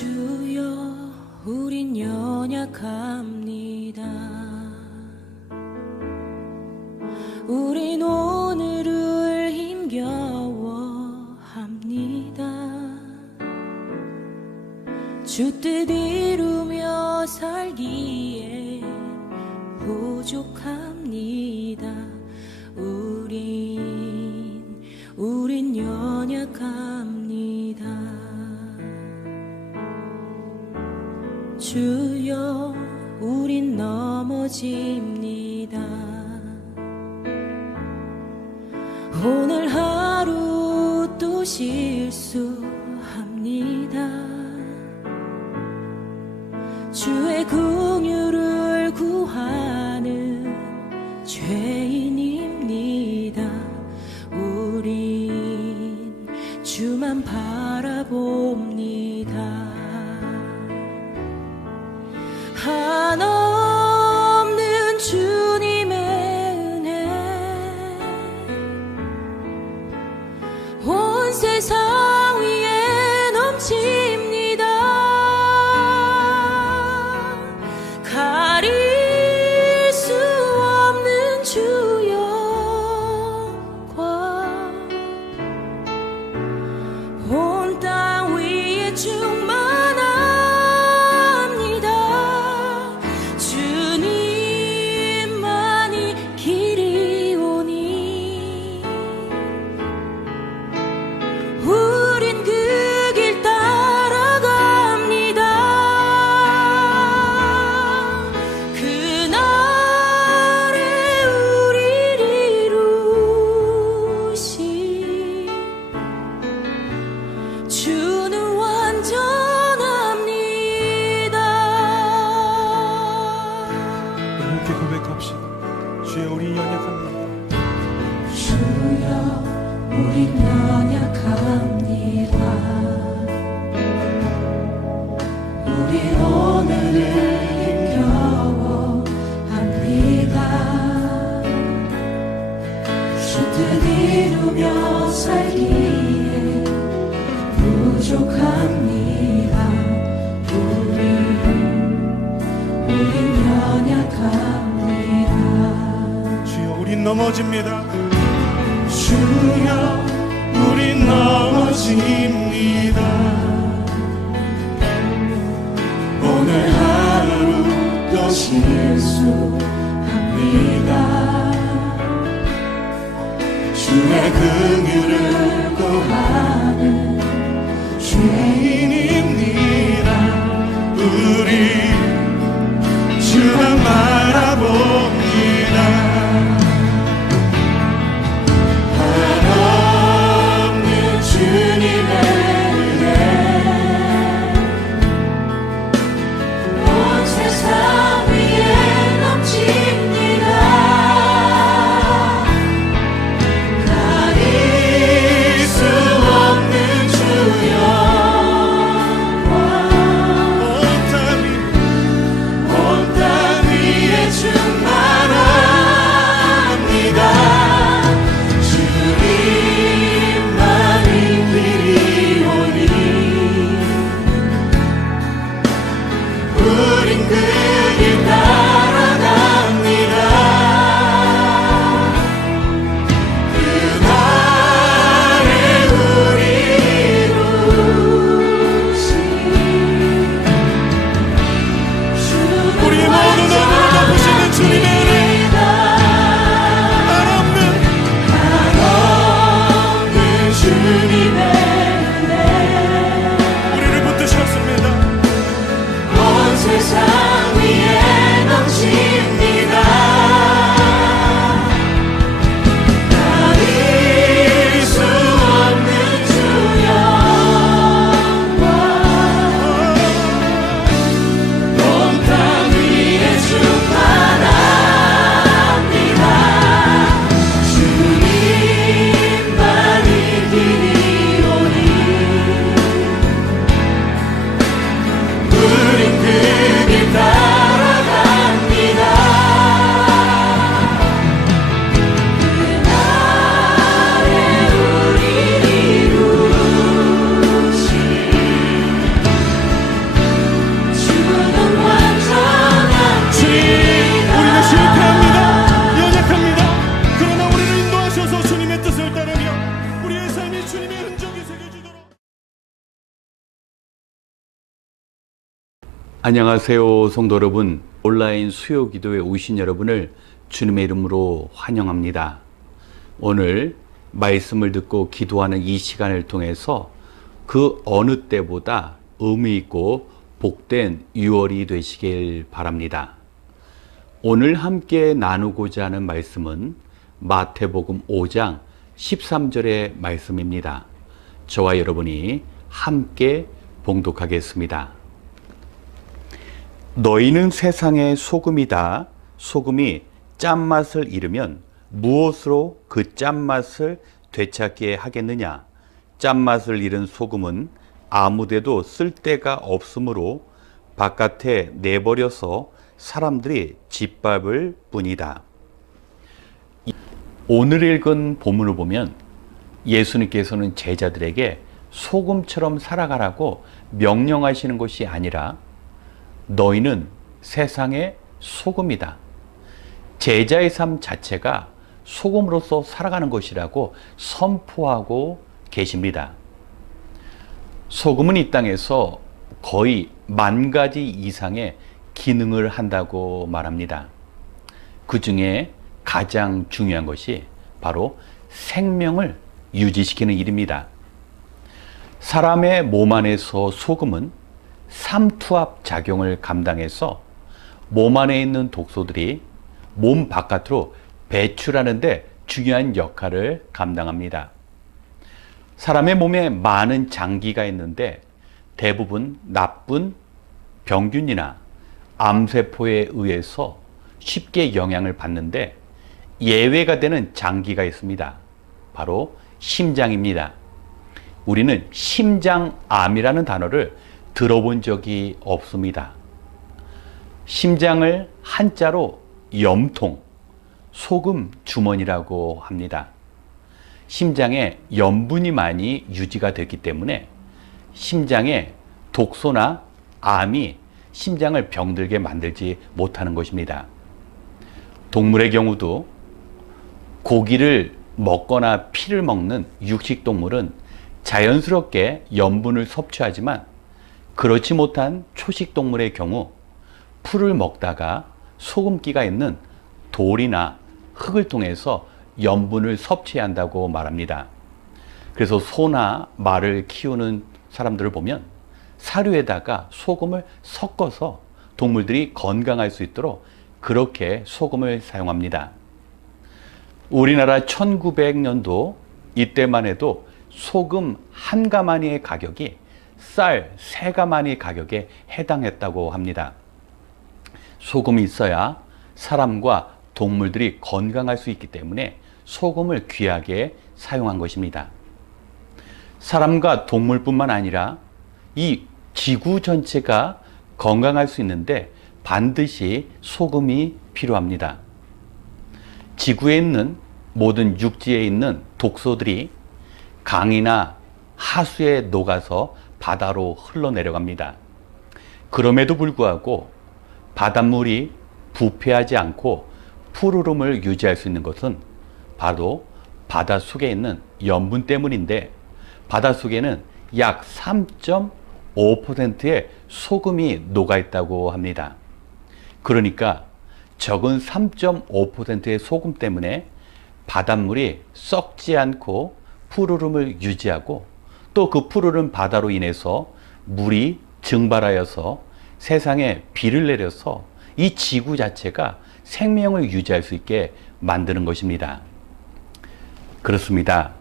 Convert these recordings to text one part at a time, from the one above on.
주여 우린 연약합니다. 우린 오늘을 힘겨워합니다. 주 뜻 이루며 살기에 부족합니다. 우린 연약합니다. 주여 우린 넘어집니다. 오늘 하루 또 실수합니다. 주의 긍휼을 구하는 죄인입니다. 우린 주만 바라봅니다. 한없는 주님의 은혜 온 세상 위에 넘칩니다. 가릴 수 없는 주 영광 온 땅 위에 충만합니다. 주님만이 길이오니 우린 그 길 따라갑니다. 그날에 우리를 이루신 주는 완전합니다. 함께 고백합시다. 주여 우리 연약합니다. 주여 우린 연약합니다. 우린 오늘을 힘겨워합니다. 주 뜻 이루며 살기에 부족합니다. 우린 연약합니다. 주여 우린 넘어집니다. 주여 우린 넘어집니다. 오늘 하루 또 실수합니다. 주의 긍휼을 구하는 죄인입니다. 우리 주만 바라봅니다. 한없는 주님의 은혜 온 세상 위에 넘칩니다. 가릴 우리의 삶이 주님의 흔적이 새겨지도록. 안녕하세요, 성도 여러분. 온라인 수요 기도에 오신 여러분을 주님의 이름으로 환영합니다. 오늘 말씀을 듣고 기도하는 이 시간을 통해서 그 어느 때보다 의미 있고 복된 6월이 되시길 바랍니다. 오늘 함께 나누고자 하는 말씀은 마태복음 5장 13절의 말씀입니다. 저와 여러분이 함께 봉독하겠습니다. 너희는 세상의 소금이다. 소금이 짠맛을 잃으면 무엇으로 그 짠맛을 되찾게 하겠느냐? 짠맛을 잃은 소금은 아무데도 쓸 데가 없으므로 바깥에 내버려서 사람들이 짓밟을 뿐이다. 오늘 읽은 본문을 보면 예수님께서는 제자들에게 소금처럼 살아가라고 명령하시는 것이 아니라 너희는 세상의 소금이다. 제자의 삶 자체가 소금으로서 살아가는 것이라고 선포하고 계십니다. 소금은 이 땅에서 거의 10,000가지 이상의 기능을 한다고 말합니다. 그 중에 가장 중요한 것이 바로 생명을 유지시키는 일입니다. 사람의 몸 안에서 소금은 삼투압 작용을 감당해서 몸 안에 있는 독소들이 몸 바깥으로 배출하는 데 중요한 역할을 감당합니다. 사람의 몸에 많은 장기가 있는데 대부분 나쁜 병균이나 암세포에 의해서 쉽게 영향을 받는데 예외가 되는 장기가 있습니다. 바로 심장입니다. 우리는 심장암이라는 단어를 들어본 적이 없습니다. 심장을 한자로 염통, 소금 주머니라고 합니다. 심장에 염분이 많이 유지가 됐기 때문에 심장에 독소나 암이 심장을 병들게 만들지 못하는 것입니다. 동물의 경우도 고기를 먹거나 피를 먹는 육식동물은 자연스럽게 염분을 섭취하지만 그렇지 못한 초식동물의 경우 풀을 먹다가 소금기가 있는 돌이나 흙을 통해서 염분을 섭취한다고 말합니다. 그래서 소나 말을 키우는 사람들을 보면 사료에다가 소금을 섞어서 동물들이 건강할 수 있도록 그렇게 소금을 사용합니다. 우리나라 1900년도 이때만 해도 소금 한 가마니의 가격이 쌀 3가마니 가격에 해당했다고 합니다. 소금이 있어야 사람과 동물들이 건강할 수 있기 때문에 소금을 귀하게 사용한 것입니다. 사람과 동물뿐만 아니라 이 지구 전체가 건강할 수 있는데 반드시 소금이 필요합니다. 지구에 있는 모든 육지에 있는 독소들이 강이나 하수에 녹아서 바다로 흘러내려갑니다. 그럼에도 불구하고 바닷물이 부패하지 않고 푸르름을 유지할 수 있는 것은 바로 바닷속에 있는 염분 때문인데 바닷속에는 약 3.5%의 소금이 녹아있다고 합니다. 그러니까 적은 3.5%의 소금 때문에 바닷물이 썩지 않고 푸르름을 유지하고 또 그 푸르른 바다로 인해서 물이 증발하여서 세상에 비를 내려서 이 지구 자체가 생명을 유지할 수 있게 만드는 것입니다. 그렇습니다.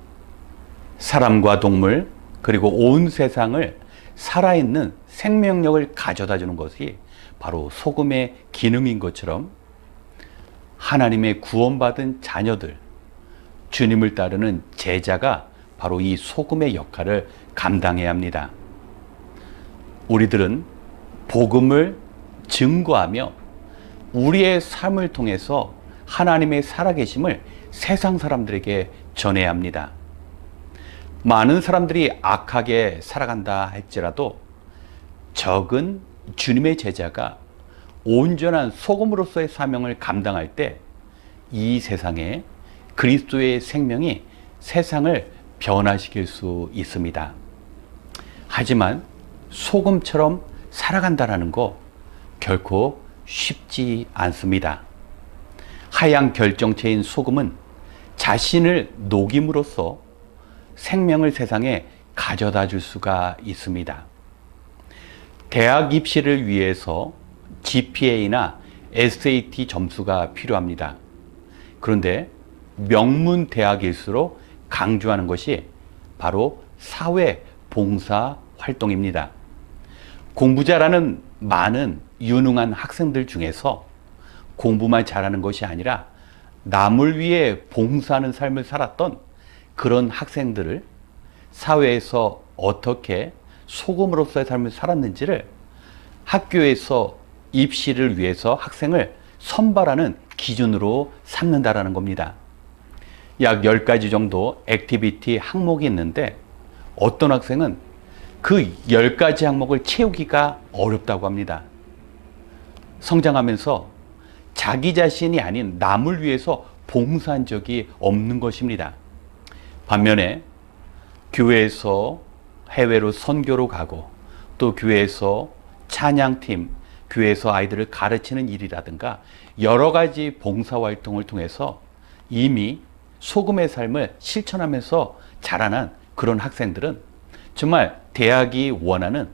사람과 동물 그리고 온 세상을 살아있는 생명력을 가져다 주는 것이 바로 소금의 기능인 것처럼 하나님의 구원받은 자녀들, 주님을 따르는 제자가 바로 이 소금의 역할을 감당해야 합니다. 우리들은 복음을 증거하며 우리의 삶을 통해서 하나님의 살아계심을 세상 사람들에게 전해야 합니다. 많은 사람들이 악하게 살아간다 할지라도 적은 주님의 제자가 온전한 소금으로서의 사명을 감당할 때 이 세상에 그리스도의 생명이 세상을 변화시킬 수 있습니다. 하지만 소금처럼 살아간다는 거 결코 쉽지 않습니다. 하향 결정체인 소금은 자신을 녹임으로써 생명을 세상에 가져다 줄 수가 있습니다. 대학 입시를 위해서 GPA나 SAT 점수가 필요합니다. 그런데 명문 대학일수록 강조하는 것이 바로 사회 봉사 활동입니다. 공부 잘하는 많은 유능한 학생들 중에서 공부만 잘하는 것이 아니라 남을 위해 봉사하는 삶을 살았던 그런 학생들을 사회에서 어떻게 소금으로서의 삶을 살았는지를 학교에서 입시를 위해서 학생을 선발하는 기준으로 삼는다라는 겁니다. 약 10가지 정도 액티비티 항목이 있는데 어떤 학생은 그 10가지 항목을 채우기가 어렵다고 합니다. 성장하면서 자기 자신이 아닌 남을 위해서 봉사한 적이 없는 것입니다. 반면에 교회에서 해외로 선교로 가고 또 교회에서 찬양팀, 교회에서 아이들을 가르치는 일이라든가 여러 가지 봉사활동을 통해서 이미 소금의 삶을 실천하면서 자라난 그런 학생들은 정말 대학이 원하는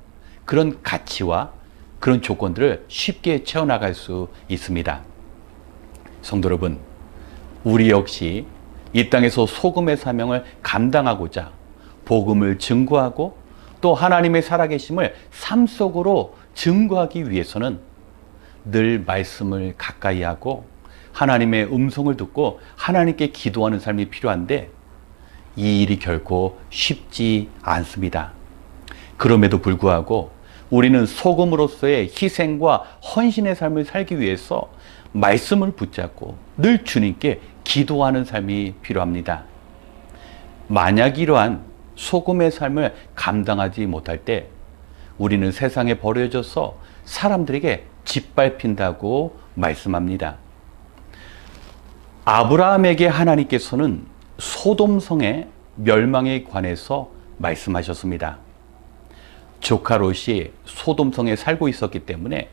그런 가치와 그런 조건들을 쉽게 채워나갈 수 있습니다. 성도 여러분, 우리 역시 이 땅에서 소금의 사명을 감당하고자 복음을 증거하고 또 하나님의 살아계심을 삶 속으로 증거하기 위해서는 늘 말씀을 가까이 하고 하나님의 음성을 듣고 하나님께 기도하는 삶이 필요한데 이 일이 결코 쉽지 않습니다. 그럼에도 불구하고 우리는 소금으로서의 희생과 헌신의 삶을 살기 위해서 말씀을 붙잡고 늘 주님께 기도하는 삶이 필요합니다. 만약 이러한 소금의 삶을 감당하지 못할 때 우리는 세상에 버려져서 사람들에게 짓밟힌다고 말씀합니다. 아브라함에게 하나님께서는 소돔성의 멸망에 관해서 말씀하셨습니다. 조카 롯이 소돔성에 살고 있었기 때문에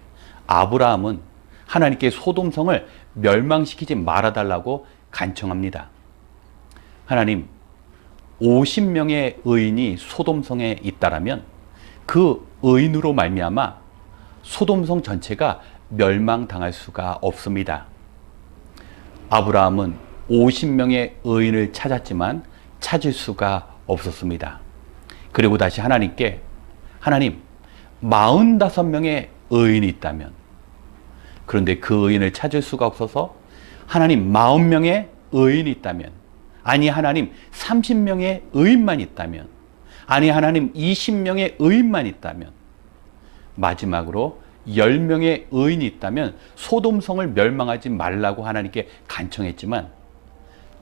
아브라함은 하나님께 소돔성을 멸망시키지 말아달라고 간청합니다. 하나님, 50명의 의인이 소돔성에 있다라면 그 의인으로 말미암아 소돔성 전체가 멸망당할 수가 없습니다. 아브라함은 50명의 의인을 찾았지만 찾을 수가 없었습니다. 그리고 다시 하나님께 하나님, 45명의 의인이 있다면, 그런데 그 의인을 찾을 수가 없어서 하나님 40명의 의인이 있다면, 아니 하나님 30명의 의인만 있다면, 아니 하나님 20명의 의인만 있다면, 마지막으로 10명의 의인이 있다면 소돔성을 멸망하지 말라고 하나님께 간청했지만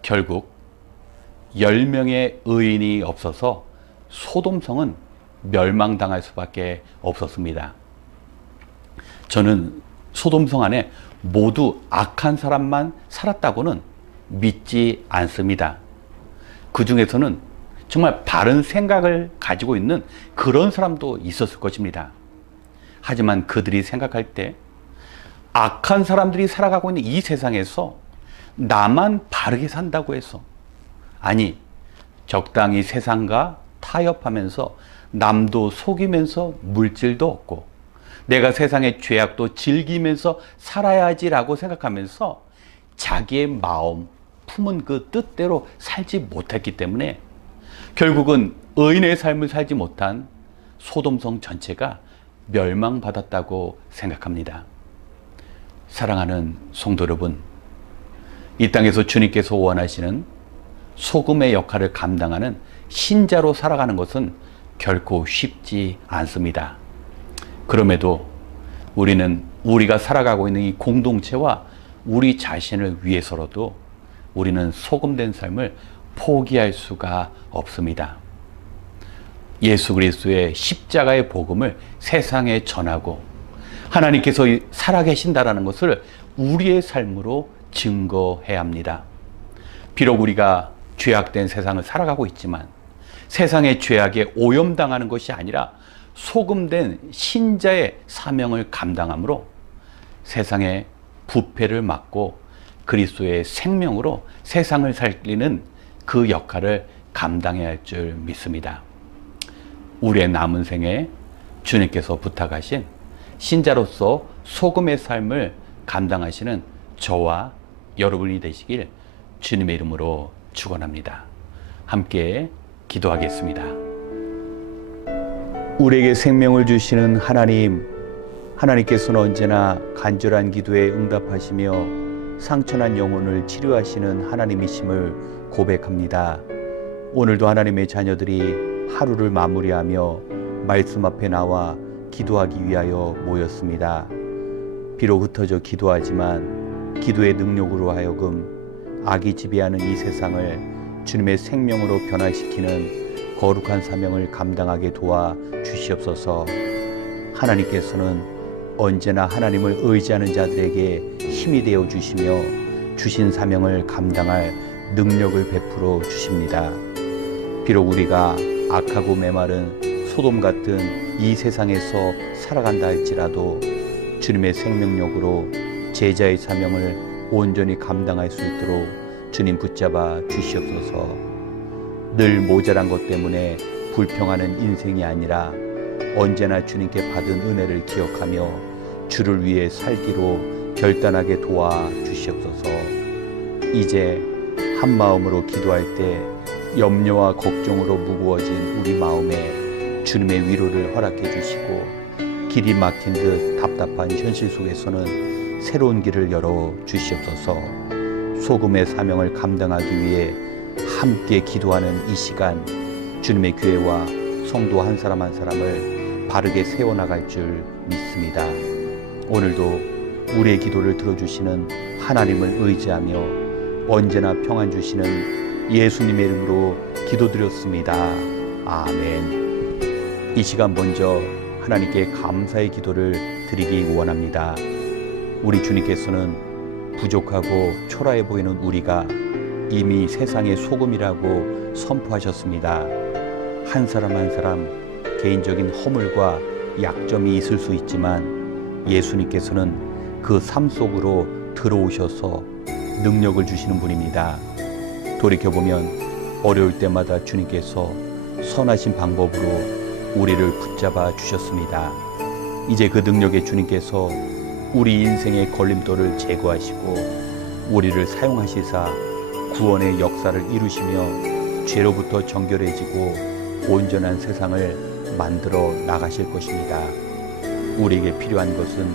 결국 10명의 의인이 없어서 소돔성은 멸망당할 수밖에 없었습니다. 저는 소돔성 안에 모두 악한 사람만 살았다고는 믿지 않습니다. 그 중에서는 정말 바른 생각을 가지고 있는 그런 사람도 있었을 것입니다. 하지만 그들이 생각할 때 악한 사람들이 살아가고 있는 이 세상에서 나만 바르게 산다고 해서, 아니 적당히 세상과 타협하면서 남도 속이면서 물질도 얻고 내가 세상의 죄악도 즐기면서 살아야지라고 생각하면서 자기의 마음 품은 그 뜻대로 살지 못했기 때문에 결국은 의인의 삶을 살지 못한 소돔성 전체가 멸망받았다고 생각합니다. 사랑하는 성도 여러분, 이 땅에서 주님께서 원하시는 소금의 역할을 감당하는 신자로 살아가는 것은 결코 쉽지 않습니다. 그럼에도 우리는 우리가 살아가고 있는 이 공동체와 우리 자신을 위해서라도 우리는 소금된 삶을 포기할 수가 없습니다. 예수 그리스도의 십자가의 복음을 세상에 전하고 하나님께서 살아계신다라는 것을 우리의 삶으로 증거해야 합니다. 비록 우리가 죄악된 세상을 살아가고 있지만 세상의 죄악에 오염당하는 것이 아니라 소금된 신자의 사명을 감당함으로 세상의 부패를 막고 그리스도의 생명으로 세상을 살리는 그 역할을 감당해야 할 줄 믿습니다. 우리의 남은 생에 주님께서 부탁하신 신자로서 소금의 삶을 감당하시는 저와 여러분이 되시길 주님의 이름으로 축원합니다. 함께 기도하겠습니다. 우리에게 생명을 주시는 하나님, 하나님께서는 언제나 간절한 기도에 응답하시며 상처난 영혼을 치료하시는 하나님이심을 고백합니다. 오늘도 하나님의 자녀들이 하루를 마무리하며 말씀 앞에 나와 기도하기 위하여 모였습니다. 비록 흩어져 기도하지만 기도의 능력으로 하여금 악이 지배하는 이 세상을 주님의 생명으로 변화시키는 거룩한 사명을 감당하게 도와 주시옵소서. 하나님께서는 언제나 하나님을 의지하는 자들에게 힘이 되어 주시며 주신 사명을 감당할 능력을 베풀어 주십니다. 비록 우리가 악하고 메마른 소돔 같은 이 세상에서 살아간다 할지라도 주님의 생명력으로 제자의 사명을 온전히 감당할 수 있도록 주님 붙잡아 주시옵소서. 늘 모자란 것 때문에 불평하는 인생이 아니라 언제나 주님께 받은 은혜를 기억하며 주를 위해 살기로 결단하게 도와 주시옵소서. 이제 한 마음으로 기도할 때 염려와 걱정으로 무거워진 우리 마음에 주님의 위로를 허락해 주시고 길이 막힌 듯 답답한 현실 속에서는 새로운 길을 열어 주시옵소서. 소금의 사명을 감당하기 위해 함께 기도하는 이 시간 주님의 교회와 성도 한 사람 한 사람을 바르게 세워나갈 줄 믿습니다. 오늘도 우리의 기도를 들어주시는 하나님을 의지하며 언제나 평안 주시는 예수님의 이름으로 기도드렸습니다. 아멘. 이 시간 먼저 하나님께 감사의 기도를 드리기 원합니다. 우리 주님께서는 부족하고 초라해 보이는 우리가 이미 세상의 소금이라고 선포하셨습니다. 한 사람 한 사람 개인적인 허물과 약점이 있을 수 있지만 예수님께서는 그 삶 속으로 들어오셔서 능력을 주시는 분입니다. 돌이켜보면 어려울 때마다 주님께서 선하신 방법으로 우리를 붙잡아 주셨습니다. 이제 그 능력의 주님께서 우리 인생의 걸림돌을 제거하시고 우리를 사용하시사 구원의 역사를 이루시며 죄로부터 정결해지고 온전한 세상을 만들어 나가실 것입니다. 우리에게 필요한 것은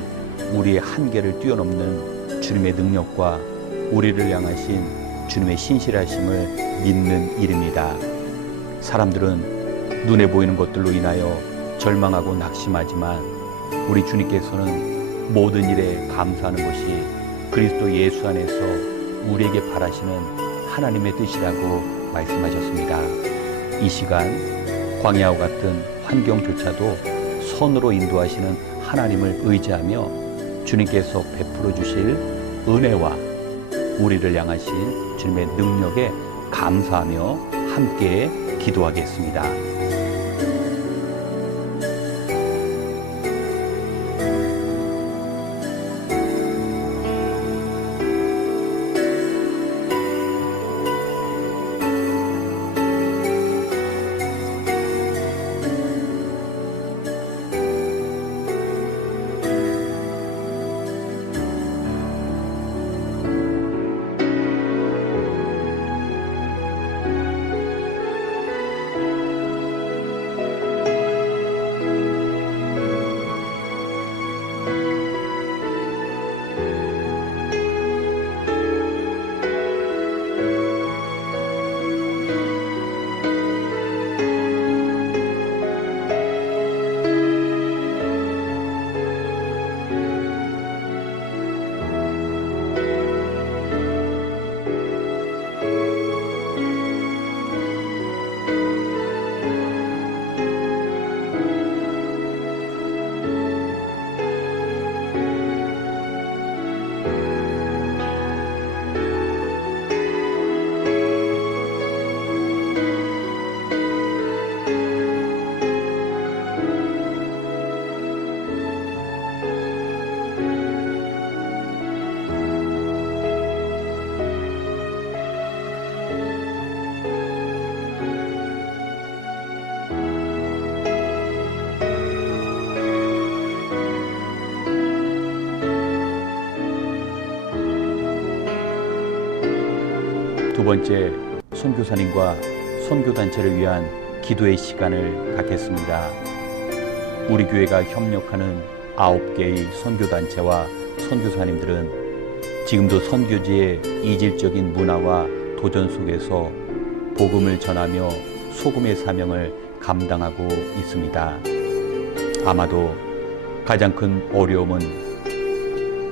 우리의 한계를 뛰어넘는 주님의 능력과 우리를 향하신 주님의 신실하심을 믿는 일입니다. 사람들은 눈에 보이는 것들로 인하여 절망하고 낙심하지만 우리 주님께서는 모든 일에 감사하는 것이 그리스도 예수 안에서 우리에게 바라시는 하나님의 뜻이라고 말씀하셨습니다. 이 시간 광야와 같은 환경조차도 선으로 인도하시는 하나님을 의지하며 주님께서 베풀어 주실 은혜와 우리를 향하신 주님의 능력에 감사하며 함께 기도하겠습니다. 번째, 선교사님과 선교단체를 위한 기도의 시간을 갖겠습니다. 우리 교회가 협력하는 9개의 선교단체와 선교사님들은 지금도 선교지의 이질적인 문화와 도전 속에서 복음을 전하며 소금의 사명을 감당하고 있습니다. 아마도 가장 큰 어려움은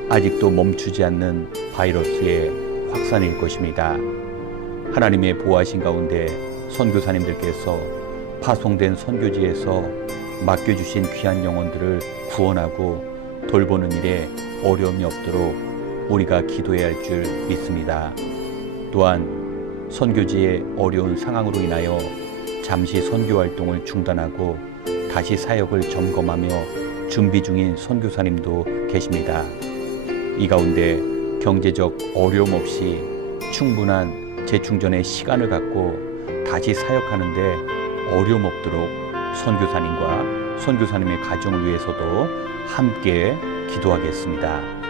아직도 멈추지 않는 바이러스의 확산일 것입니다. 하나님의 보호하신 가운데 선교사님들께서 파송된 선교지에서 맡겨주신 귀한 영혼들을 구원하고 돌보는 일에 어려움이 없도록 우리가 기도해야 할 줄 믿습니다. 또한 선교지의 어려운 상황으로 인하여 잠시 선교 활동을 중단하고 다시 사역을 점검하며 준비 중인 선교사님도 계십니다. 이 가운데 경제적 어려움 없이 충분한 재충전의 시간을 갖고 다시 사역하는데 어려움 없도록 선교사님과 선교사님의 가정을 위해서도 함께 기도하겠습니다.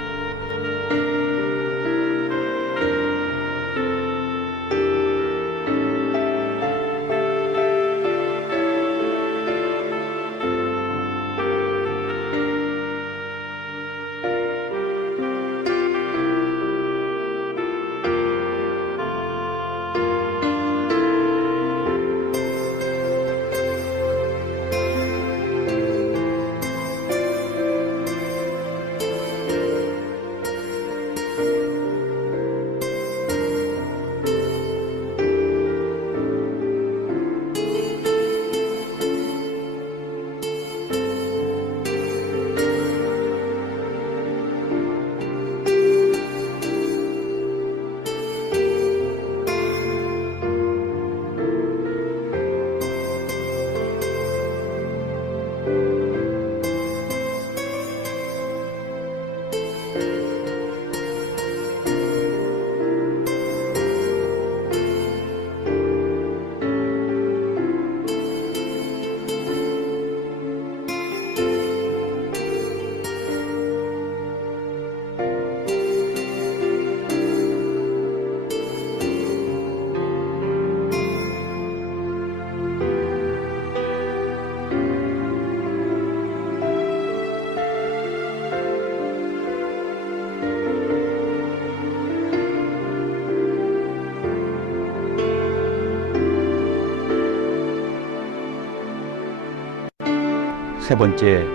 세 번째,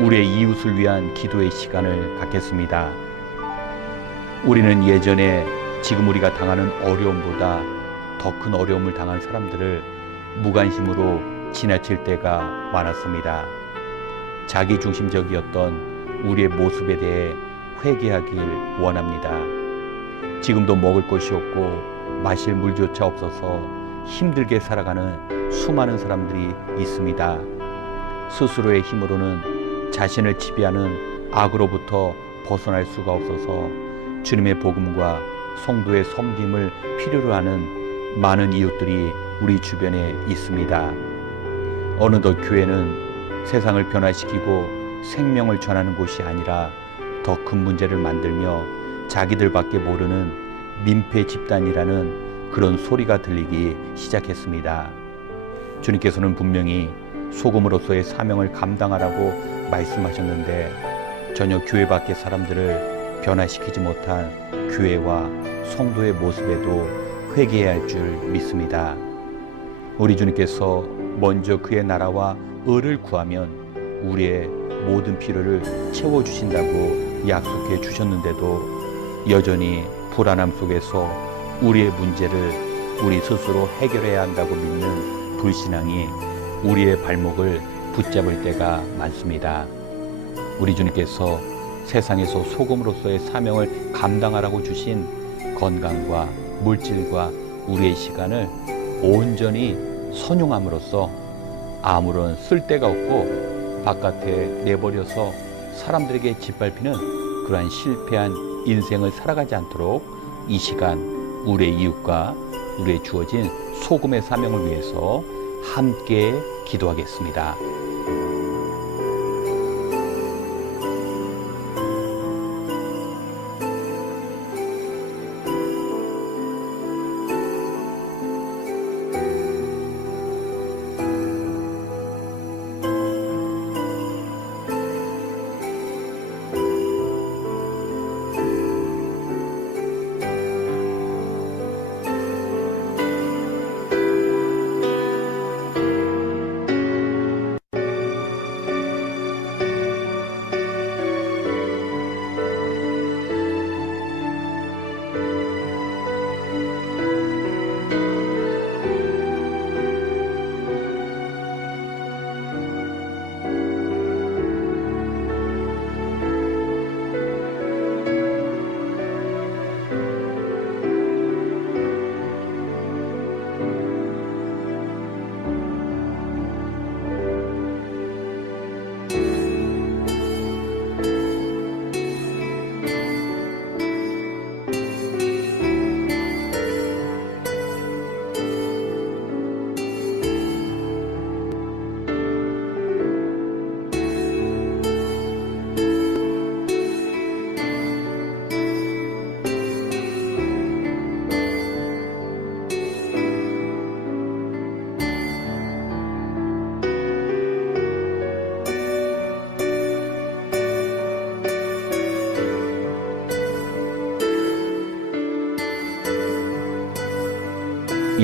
우리의 이웃을 위한 기도의 시간을 갖겠습니다. 우리는 예전에 지금 우리가 당하는 어려움보다 더 큰 어려움을 당한 사람들을 무관심으로 지나칠 때가 많았습니다. 자기중심적이었던 우리의 모습에 대해 회개하길 원합니다. 지금도 먹을 것이 없고 마실 물조차 없어서 힘들게 살아가는 수많은 사람들이 있습니다. 스스로의 힘으로는 자신을 지배하는 악으로부터 벗어날 수가 없어서 주님의 복음과 성도의 섬김을 필요로 하는 많은 이웃들이 우리 주변에 있습니다. 어느덧 교회는 세상을 변화시키고 생명을 전하는 곳이 아니라 더 큰 문제를 만들며 자기들밖에 모르는 민폐 집단이라는 그런 소리가 들리기 시작했습니다. 주님께서는 분명히 소금으로서의 사명을 감당하라고 말씀하셨는데 전혀 교회 밖의 사람들을 변화시키지 못한 교회와 성도의 모습에도 회개해야 할 줄 믿습니다. 우리 주님께서 먼저 그의 나라와 의를 구하면 우리의 모든 필요를 채워주신다고 약속해 주셨는데도 여전히 불안함 속에서 우리의 문제를 우리 스스로 해결해야 한다고 믿는 불신앙이 우리의 발목을 붙잡을 때가 많습니다. 우리 주님께서 세상에서 소금으로서의 사명을 감당하라고 주신 건강과 물질과 우리의 시간을 온전히 선용함으로써 아무런 쓸데가 없고 바깥에 내버려서 사람들에게 짓밟히는 그러한 실패한 인생을 살아가지 않도록 이 시간 우리의 이웃과 우리의 주어진 소금의 사명을 위해서 함께 기도하겠습니다.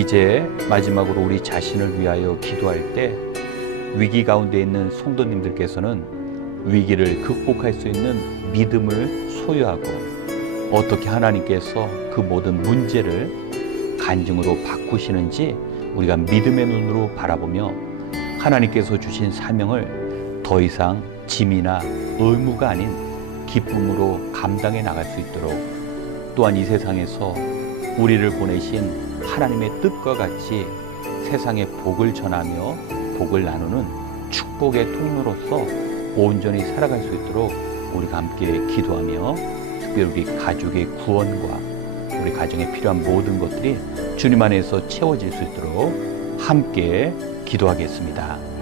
이제 마지막으로 우리 자신을 위하여 기도할 때 위기 가운데 있는 성도님들께서는 위기를 극복할 수 있는 믿음을 소유하고 어떻게 하나님께서 그 모든 문제를 간증으로 바꾸시는지 우리가 믿음의 눈으로 바라보며 하나님께서 주신 사명을 더 이상 짐이나 의무가 아닌 기쁨으로 감당해 나갈 수 있도록, 또한 이 세상에서 우리를 보내신 하나님의 뜻과 같이 세상에 복을 전하며 복을 나누는 축복의 통로로서 온전히 살아갈 수 있도록 우리가 함께 기도하며, 특별히 우리 가족의 구원과 우리 가정에 필요한 모든 것들이 주님 안에서 채워질 수 있도록 함께 기도하겠습니다.